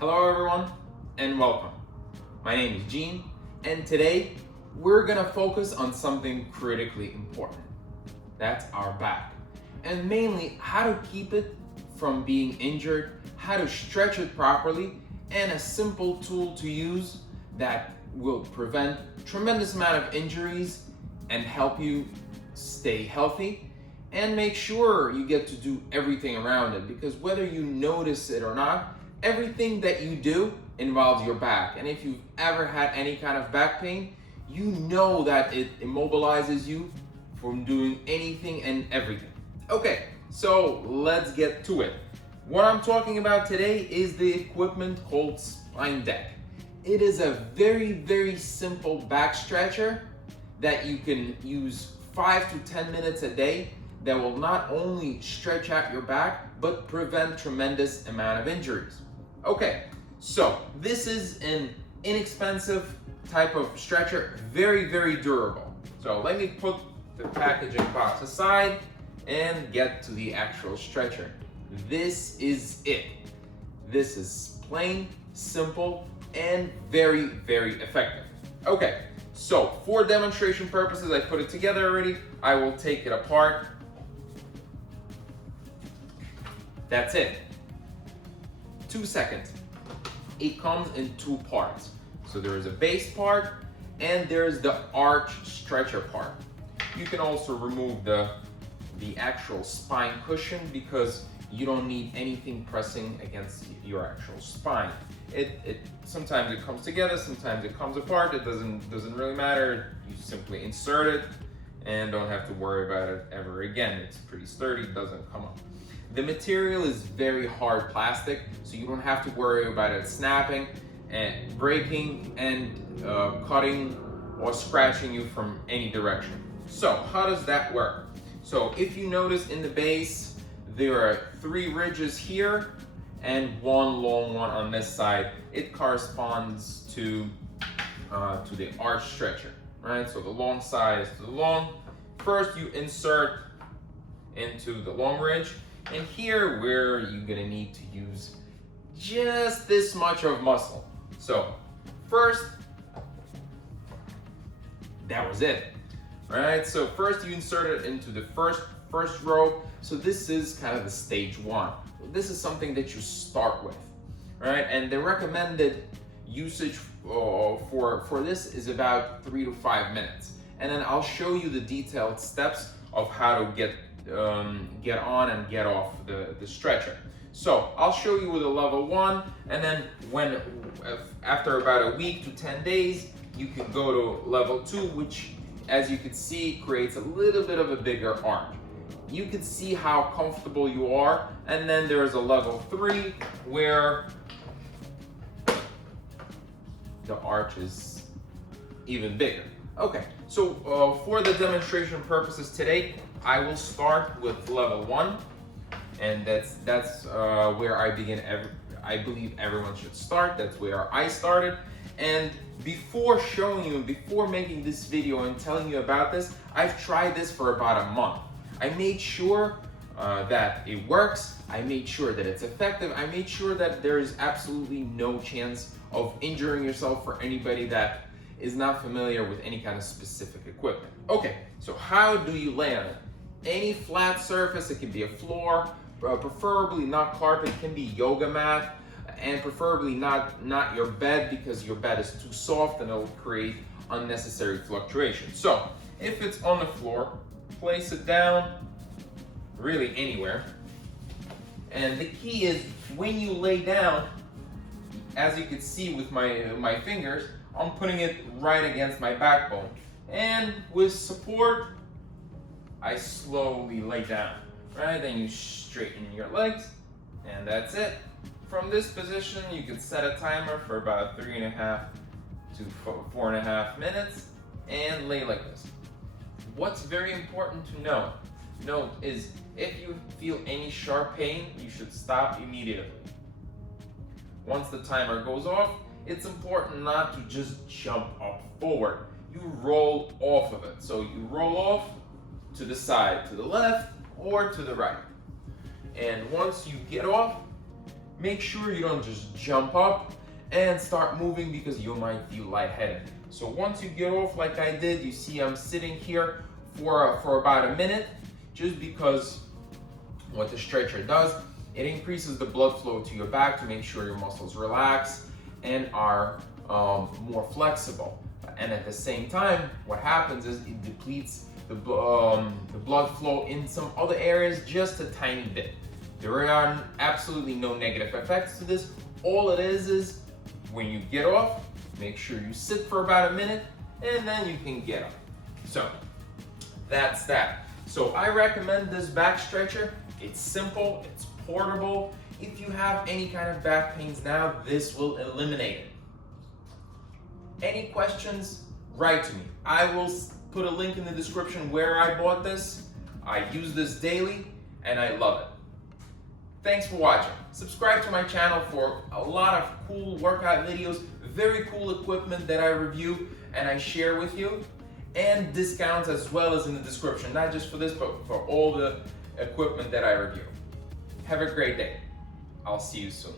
Hello everyone and welcome. My name is Gene and today we're gonna focus on something critically important. That's our back. And mainly how to keep it from being injured, how to stretch it properly, and a simple tool to use that will prevent tremendous amount of injuries and help you stay healthy and make sure you get to do everything around it, because whether you notice it or not, everything that you do involves your back. And if you've ever had any kind of back pain, you know that it immobilizes you from doing anything and everything. Okay, so let's get to it. What I'm talking about today is the equipment called SPINEdeck. It is a very simple back stretcher that you can use 5 to 10 minutes a day that will not only stretch out your back, but prevent tremendous amount of injuries. Okay, so this is an inexpensive type of stretcher, very durable. So let me put the packaging box aside and get to the actual stretcher. This is it. This is plain, simple, and very effective. Okay, so for demonstration purposes, I put it together already. I will take it apart. That's it. 2 seconds. It comes in 2 parts. So there is a base part and there's the arch stretcher part. You can also remove the actual spine cushion because you don't need anything pressing against your actual spine. It sometimes it comes together, sometimes it comes apart. It doesn't really matter. You simply insert it and don't have to worry about it ever again. It's pretty sturdy, it doesn't come up. The material is very hard plastic, so you don't have to worry about it snapping and breaking and cutting or scratching you from any direction. So how does that work? So if you notice in the base, there are 3 ridges here and 1 long one on this side. It corresponds to the arch stretcher, right? So the long side is to the long. First you insert into the long ridge, and here where you're gonna need to use just this much of muscle. So first, that was it, right? So first you insert it into the first row. So this is kind of the stage 1. This is something that you start with, right? And the recommended usage for this is about 3 to 5 minutes. And then I'll show you the detailed steps of how to get on and get off the stretcher. So I'll show you with a level 1, and then after about a week to 10 days, you can go to level 2, which, as you can see, creates a little bit of a bigger arch. You can see how comfortable you are, and then there is a level 3 where the arch is even bigger. Okay, so for the demonstration purposes today, I will start with level 1, and that's where I begin. I believe everyone should start. That's where I started. And before showing you, before making this video and telling you about this, I've tried this for about a month. I made sure that it works. I made sure that it's effective. I made sure that there is absolutely no chance of injuring yourself for anybody that is not familiar with any kind of specific equipment. Okay, so how do you lay on it? Any flat surface. It can be a floor, preferably not carpet. It can be yoga mat, and preferably not your bed, because your bed is too soft and it'll create unnecessary fluctuation. So if it's on the floor, place it down really anywhere. And the key is when you lay down, as you can see with my fingers, I'm putting it right against my backbone. And with support, I slowly lay down, right? Then you straighten your legs, and that's it. From this position, you can set a timer for about 3.5 to 4.5 minutes and lay like this. What's very important to note is if you feel any sharp pain, you should stop immediately. Once the timer goes off, it's important not to just jump up forward. You roll off of it. So you roll off to the side, to the left or to the right. And once you get off, make sure you don't just jump up and start moving because you might feel lightheaded. So once you get off like I did, you see I'm sitting here for about a minute, just because what the stretcher does, it increases the blood flow to your back to make sure your muscles relax and are more flexible. And at the same time, what happens is it depletes the blood flow in some other areas just a tiny bit. There are absolutely no negative effects to this. All it is when you get off, make sure you sit for about a minute and then you can get up. So that's that. So I recommend this back stretcher. It's simple, it's portable. If you have any kind of back pains now, this will eliminate it. Any questions, write to me. I will put a link in the description where I bought this. I use this daily and I love it. Thanks for watching. Subscribe to my channel for a lot of cool workout videos, very cool equipment that I review and I share with you, and discounts as well as in the description, not just for this, but for all the equipment that I review. Have a great day. I'll see you soon.